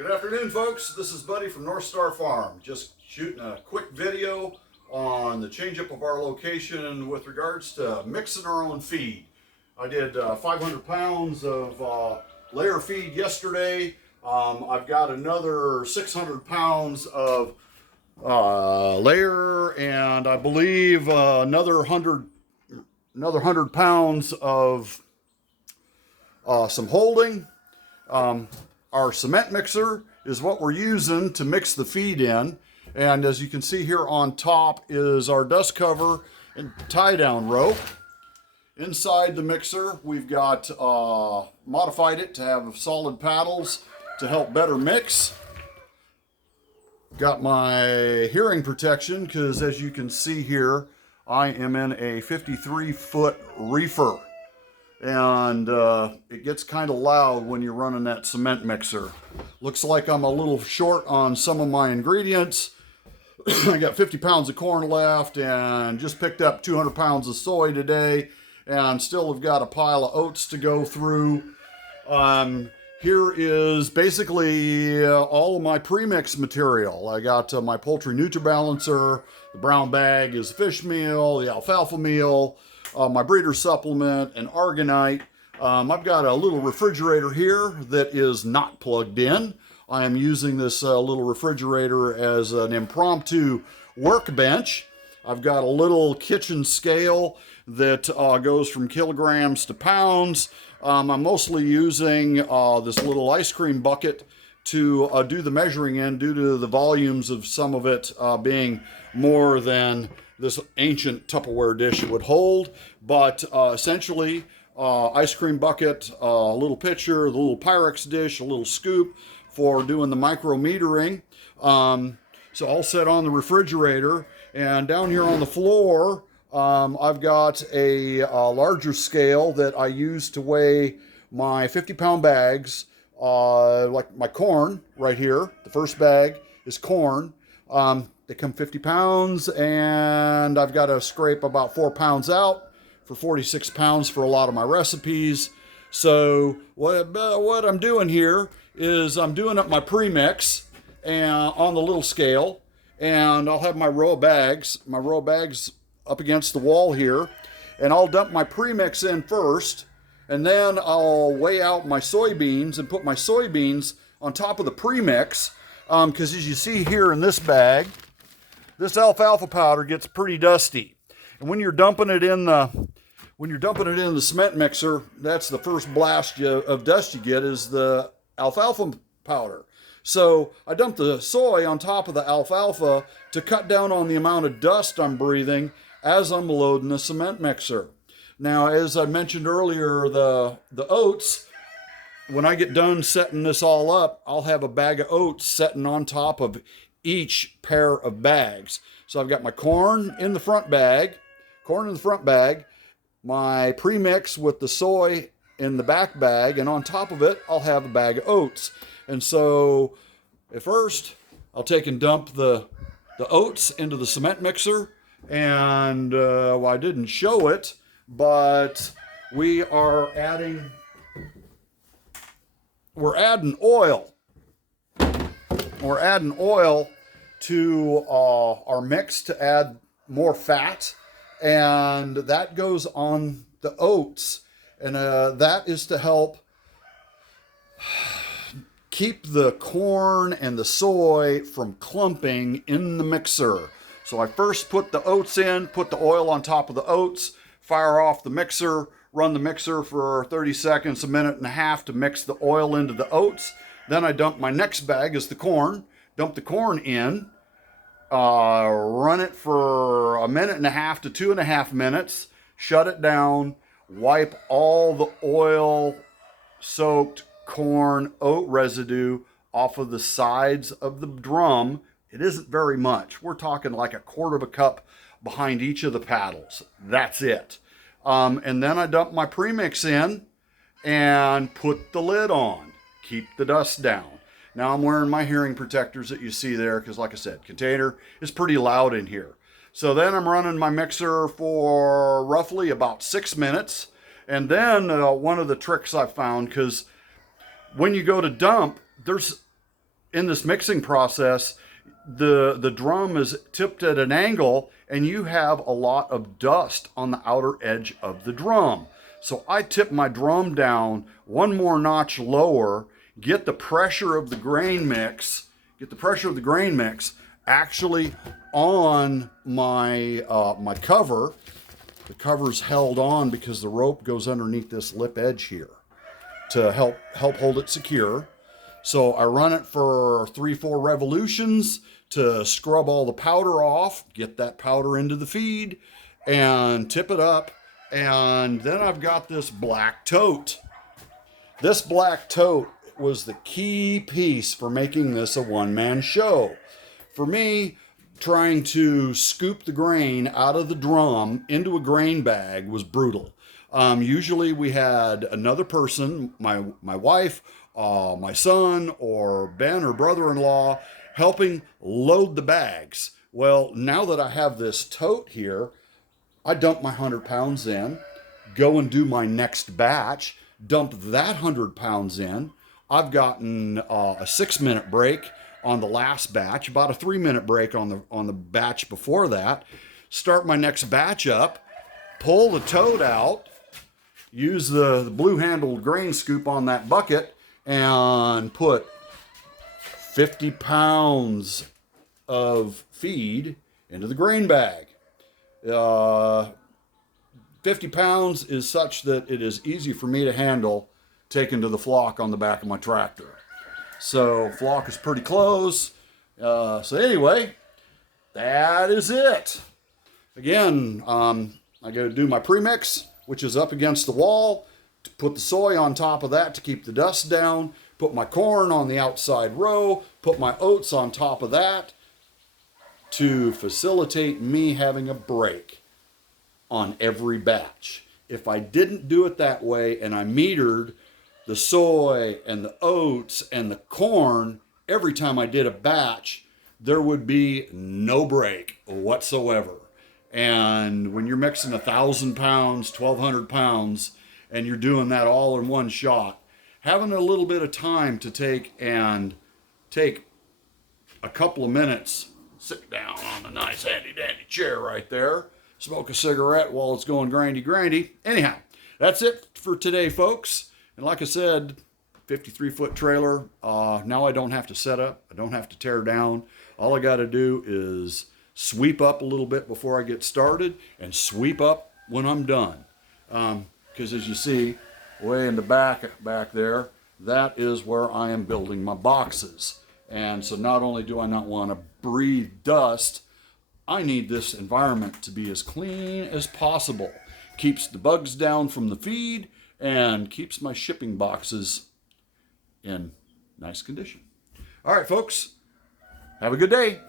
Good afternoon, folks. This is Buddy from North Star Farm. Just shooting a quick video on the change-up of our location with regards to mixing our own feed. I did 500 pounds of layer feed yesterday. I've got another 600 pounds of layer, and I believe another 100 pounds of some holding. Our cement mixer is what we're using to mix the feed in. And as you can see here on top is our dust cover and tie down rope. Inside the mixer, we've got modified it to have solid paddles to help better mix. Got my hearing protection because as you can see here, I am in a 53-foot reefer. And it gets kind of loud when you're running that cement mixer. Looks like I'm a little short on some of my ingredients. I got 50 pounds of corn left and just picked up 200 pounds of soy today, and still have got a pile of oats to go through. Here is basically all of my premix material. I got my Poultry NutriBalancer, the brown bag is Fishmeal, the Alfalfa meal, my breeder supplement, and Argonite. I've got a little refrigerator here that is not plugged in. I am using this little refrigerator as an impromptu workbench. I've got a little kitchen scale that goes from kilograms to pounds. I'm mostly using this little ice cream bucket to do the measuring in due to the volumes of some of it being more than this ancient Tupperware dish would hold. But essentially, ice cream bucket, a little pitcher, the little Pyrex dish, a little scoop for doing the micrometering. So all set on the refrigerator. And down here on the floor, I've got a larger scale that I use to weigh my 50-pound bags, like my corn right here. The first bag is corn. They come 50 pounds, and I've got to scrape about 4 pounds out for 46 pounds for a lot of my recipes. So what I'm doing here is I'm doing up my premix and on the little scale, and I'll have my row of bags up against the wall here, and I'll dump my premix in first, and then I'll weigh out my soybeans and put my soybeans on top of the premix, because as you see here in this bag, this alfalfa powder gets pretty dusty, and when you're dumping it in the cement mixer, that's the first blast of dust you get is the alfalfa powder. So I dump the soy on top of the alfalfa to cut down on the amount of dust I'm breathing as I'm loading the cement mixer. Now, as I mentioned earlier, the oats, when I get done setting this all up, I'll have a bag of oats sitting on top of each pair of bags. So I've got my corn in the front bag, my premix with the soy in the back bag, and on top of it, I'll have a bag of oats. And so at first, I'll take and dump the oats into the cement mixer. And well, I didn't show it, but we're adding oil. We're adding oil to our mix to add more fat, and that goes on the oats, and that is to help keep the corn and the soy from clumping in the mixer. So I first put the oats in, put the oil on top of the oats, fire off the mixer, run the mixer for 30 seconds, a minute and a half to mix the oil into the oats. Then I dump my next bag is the corn, dump the corn in, run it for a minute and a half to 2.5 minutes, shut it down, wipe all the oil-soaked corn oat residue off of the sides of the drum. It isn't very much. We're talking like 1/4 cup behind each of the paddles. That's it. And then I dump my premix in and put the lid on. Keep the dust down. Now I'm wearing my hearing protectors that you see there because, like I said, container is pretty loud in here. So then I'm running my mixer for roughly about 6 minutes. And then one of the tricks I found, because when you go to dump, there's in this mixing process, the drum is tipped at an angle and you have a lot of dust on the outer edge of the drum. So I tip my drum down one more notch lower, get the pressure of the grain mix, actually on my my cover. The cover's held on because the rope goes underneath this lip edge here to help hold it secure. So I run it for 3-4 revolutions to scrub all the powder off, get that powder into the feed, and tip it up. And then I've got this black tote. This black tote was the key piece for making this a one-man show. For me, trying to scoop the grain out of the drum into a grain bag was brutal. Usually we had another person, my wife, my son, or Ben or brother-in-law, helping load the bags. Well, now that I have this tote here, I dump my 100 pounds in, go and do my next batch, dump that 100 pounds in. I've gotten a 6-minute break on the last batch, about a 3-minute break on the batch before that. Start my next batch up, pull the tote out, use the blue-handled grain scoop on that bucket, and put 50 pounds of feed into the grain bag. 50 pounds is such that it is easy for me to handle taken to the flock on the back of my tractor. So flock is pretty close. So anyway, that is it. Again, I got to do my premix, which is up against the wall. To put the soy on top of that to keep the dust down. Put my corn on the outside row. Put my oats on top of that to facilitate me having a break on every batch. If I didn't do it that way and I metered the soy and the oats and the corn every time I did a batch, there would be no break whatsoever. And when you're mixing 1,000 pounds, 1,200 pounds, and you're doing that all in one shot, having a little bit of time to take a couple of minutes, sit down on the nice handy dandy chair right there, smoke a cigarette while it's going grindy. Anyhow, that's it for today, folks. And like I said, 53-foot trailer. Now I don't have to set up. I don't have to tear down. All I got to do is sweep up a little bit before I get started and sweep up when I'm done. Because as you see, way in the back there, that is where I am building my boxes. And so not only do I not want to breathe dust, I need this environment to be as clean as possible. Keeps the bugs down from the feed and keeps my shipping boxes in nice condition. All right, folks, have a good day.